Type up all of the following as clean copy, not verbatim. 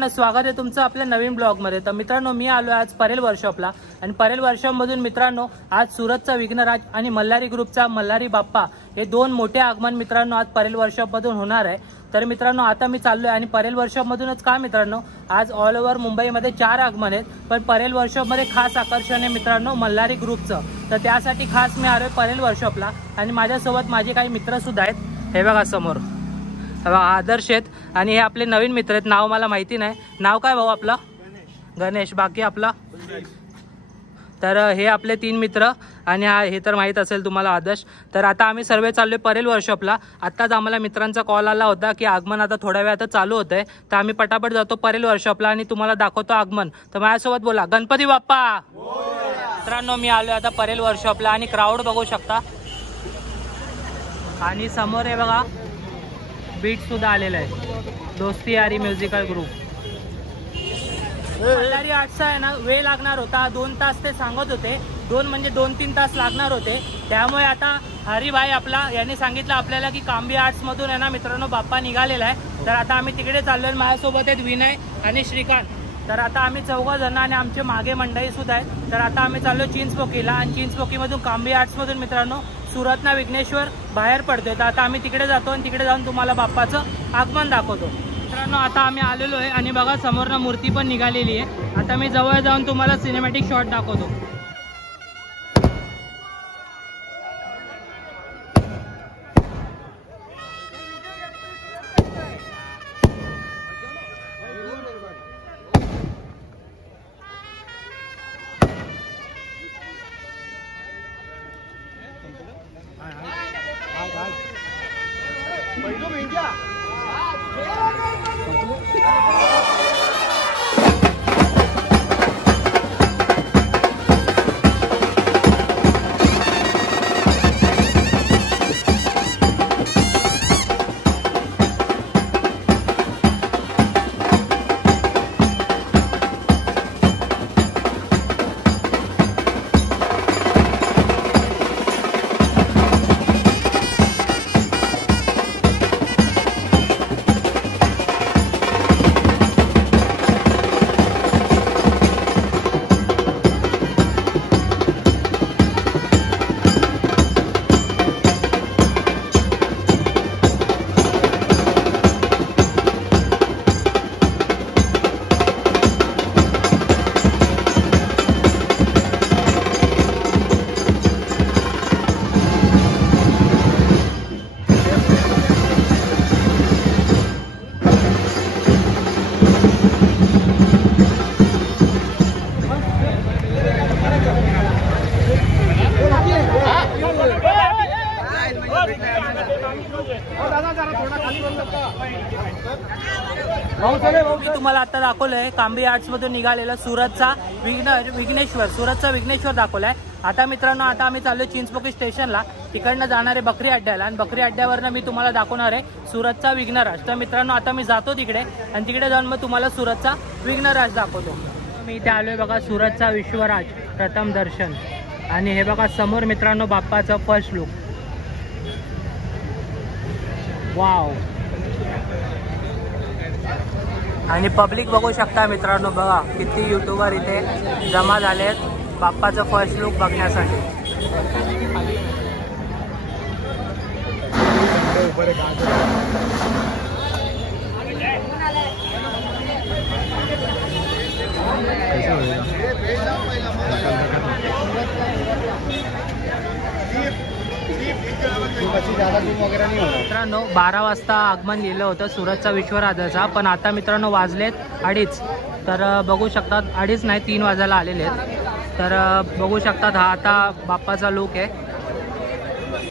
मित्रांनो, स्वागत आहे तुमचं आपल्या नवीन ब्लॉगमध्ये। तर मित्रांनो, मी आलो आज परेल वर्कशॉपला आणि परेल वर्कशॉपमधून मित्रांनो आज सुरतचा विघ्नराज आणि मल्हारी ग्रुपचा मल्हारी बाप्पा हे दोन मोठे आगमन मित्रांनो आज परेल वर्कशॉपमधून होणार आहे। तर मित्रांनो, आता मी चाललोय आणि परेल वर्कशॉपमधूनच का मित्रांनो आज ऑल ओव्हर मुंबईमध्ये 4 आगमन आहेत, पण परेल वर्कशॉपमध्ये खास आकर्षण आहे मित्रांनो मल्हारी ग्रुपचं। तर त्यासाठी खास मी आलोय परेल वर्कशॉपला आणि माझ्यासोबत माझे काही मित्र सुद्धा आहेत। हे बघा समोर आदर्श आहेत आणि हे आपले नवीन मित्र आहेत। नाव मला माहिती नाही, नाव काय भाऊ आपला? गणेश। बाकी आपला? तर हे आपले 3 मित्र आणि हे तर माहित असेल तुम्हाला आदर्श। तर आता आम्ही सर्व चाललोय परेल वर्कशॉपला। आत्ताच आम्हाला मित्रांचा कॉल आला होता की आगमन आता थोड्या वेळात चालू होतंय, तर आम्ही पटापट जातो परेल वर्कशॉपला आणि तुम्हाला दाखवतो आगमन। तर माझ्यासोबत बोला गणपती बाप्पा। मित्रांनो, मी आलोय आता परेल वर्कशॉपला आणि क्राऊड बघू शकता आणि समोर हे बघा बीट सुद्धा आलेला आहे, दोस्ती यारी म्युझिकल ग्रुप। मल्हारी आर्ट्सचा आहे ना वेळ लागणार होता, 2 तास ते सांगत होते, 2 म्हणजे 2-3 तास लागणार होते। त्यामुळे आता हरिभाई आपला यांनी सांगितलं आपल्याला की कांबी आर्ट्स मधून आहे ना मित्रांनो बाप्पा निघालेला आहे। तर आता आम्ही तिकडे चाललोय, माझ्यासोबत आहेत विनय आणि श्रीकांत। तर आता आम्ही 4 जण आणि आमचे मागे मंडळी सुद्धा आहेत। तर आता आम्ही चाललो चिंचपोकीला आणि चिंचपोकीमधून कांबी आर्ट्स मधून मित्रांनो सुरतना विघ्नेश्वर बाहेर पडतोय। तर आता आम्ही तिकडे जातो आणि तिकडे जाऊन तुम्हाला बाप्पाचं आगमन दाखवतो। मित्रांनो, आता आम्ही आलेलो आहे आणि बघा समोरनं मूर्ती पण निघालेली आहे। आता मी जवळ जाऊन तुम्हाला सिनेमॅटिक शॉट दाखवतो। मी तुम्हाला आता दाखवलंय कांबी आर्ट्स मधून निघालेला सुरतचा विघ्नेश्वर दाखवलाय। आता मित्रांनो, आता आम्ही चाललोय चिंचपोकी स्टेशनला, तिकडनं जाणार आहे बकरी अड्ड्याला आणि बकरी अड्ड्यावरनं मी तुम्हाला दाखवणार आहे सुरतचा विघ्नराज। तर मित्रांनो, आता मी जातो तिकडे आणि तिकडे जाऊन मग तुम्हाला सुरतचा विघ्नराज दाखवतो। मी इथे आलोय बघा सुरतचा विश्वराज प्रथम दर्शन आणि हे बघा समोर मित्रांनो बाप्पाचं फर्स्ट लुक। वाव। आणि पब्लिक बघू शकता मित्रांनो, बघा किती युट्यूबर इथे जमा झालेत बाप्पाचं फर्स्ट लुक बघण्यासाठी। मित्रांनो 12 वाजता आगमन लिहिलं होतं सुरतचा विश्वराजाचा, पण आता मित्रांनो वाजलेत 2:30। तर बघू शकतात 2:30 नाही 3 वाजायला आलेले आहेत। तर बघू शकतात हा आता बाप्पाचा लुक आहे।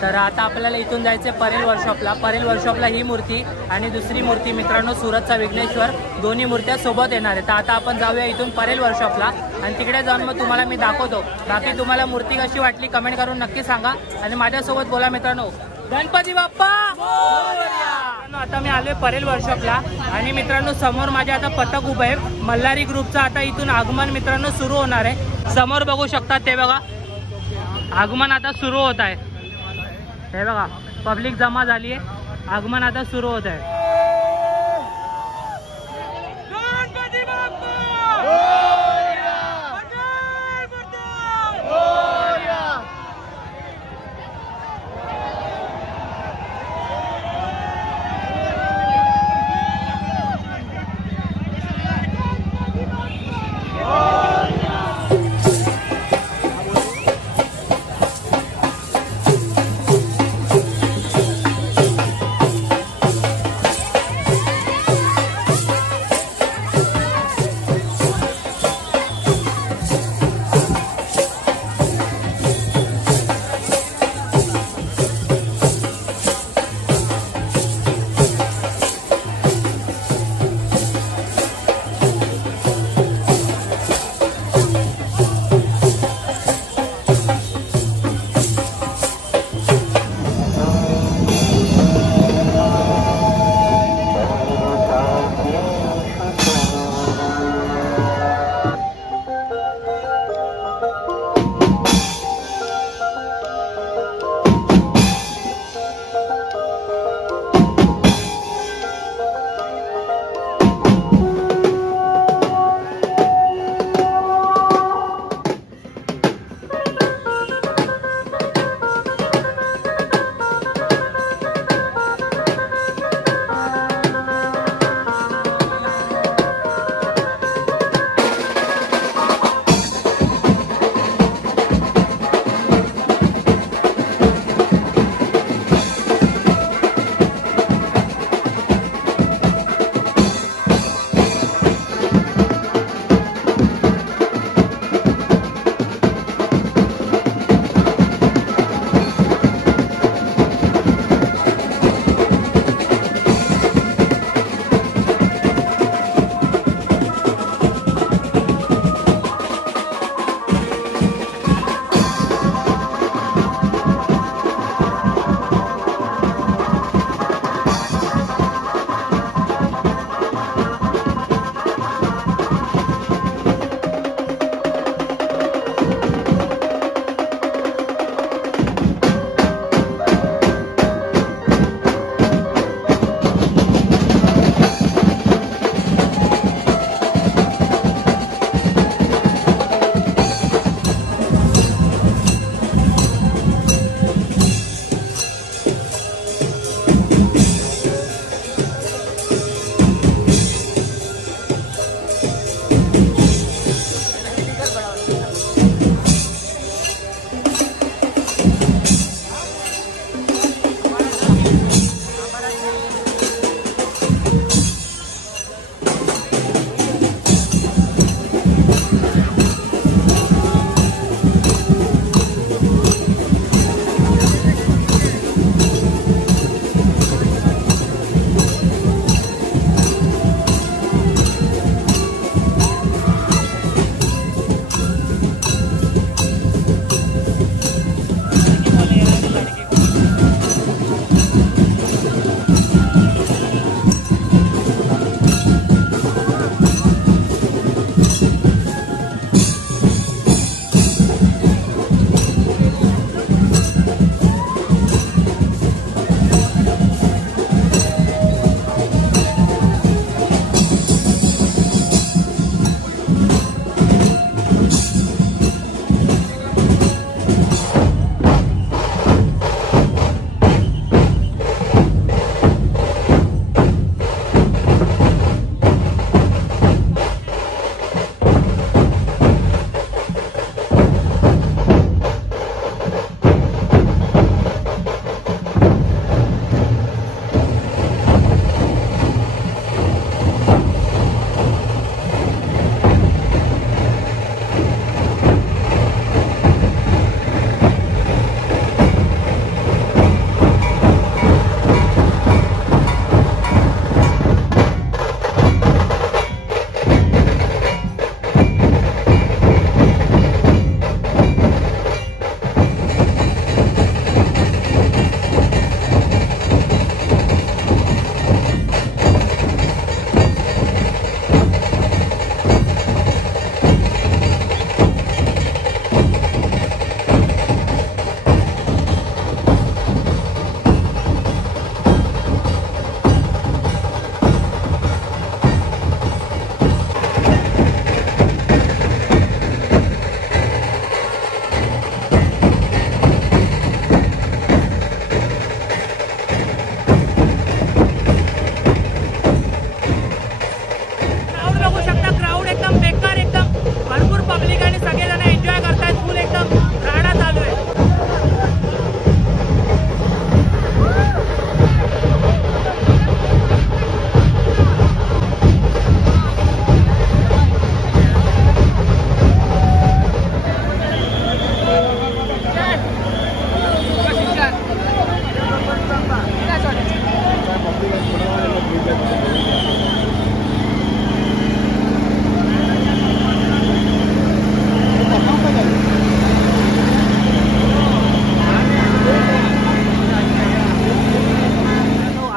तर आता आपल्याला इथून जायचं परेल वर्कशॉपला। परेल वर्कशॉपला ही मूर्ती आणि दुसरी मूर्ती मित्रांनो सुरतचा विघ्नेश्वर, दोन्ही मूर्त्या सोबत येणार आहेत। तर आता आपण जाऊया इथून परेल वर्कशॉपला आणि तिकडे जाऊन मग तुम्हाला मी दाखवतो। बाकी तुम्हाला मूर्ती कशी वाटली कमेंट करून नक्की सांगा आणि माझ्यासोबत बोला मित्रांनो गणपती बाप्पा मोरया। आता मी आलोय परेल वर्कशॉपला आणि मित्रांनो समोर माझे आता पथक उभं आहे मल्हारी ग्रुपचं। आता इथून आगमन मित्रांनो सुरू होणार आहे। समोर बघू शकता ते बघा आगमन आता सुरू होत आहे। हे बघा पब्लिक जमा झाली आहे, आगमन आता सुरू होत आहे।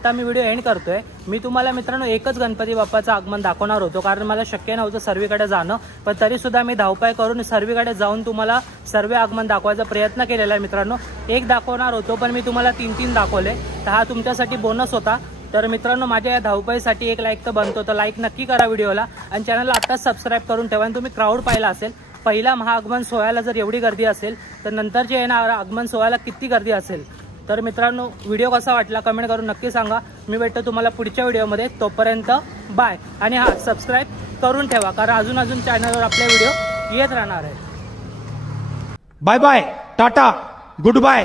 आता मी व्हिडिओ एंड करतोय। मी तुम्हाला मित्रांनो एकच गणपती बाप्पाचं आगमन दाखवणार होतो, कारण मला शक्य नव्हतं सर्वीकडे जाणं, पण तरी सुद्धा मी धावपाय करून सर्वीकडे जाऊन तुम्हाला सर्व आगमन दाखवायचा प्रयत्न केलेला आहे मित्रांनो। एक दाखवणार होतो पण मी तुम्हाला 3 दाखवले, तर हा तुमच्यासाठी बोनस होता। तर मित्रांनो माझ्या या धावपळीसाठी एक लाईक तर बनतो, तर लाईक नक्की करा व्हिडिओला आणि चॅनलला आत्ताच सबस्क्राईब करून ठेवा। आणि तुम्ही क्राऊड पाहिला असेल, पहिला महाआगमन सोहळ्याला जर एवढी गर्दी असेल तर नंतर जे येणार आगमन सोहळ्याला किती गर्दी असेल। तर मित्रांनो व्हिडिओ कसा वाटला कमेंट करून नक्की सांगा। मी भेटतो तुम्हाला पुढच्या व्हिडिओमध्ये, तोपर्यंत बाय। आणि हा सबस्क्राईब करून ठेवा, कारण अजून चॅनलवर आपले व्हिडिओ येत राहणार आहे। Bye bye, tata, good bye.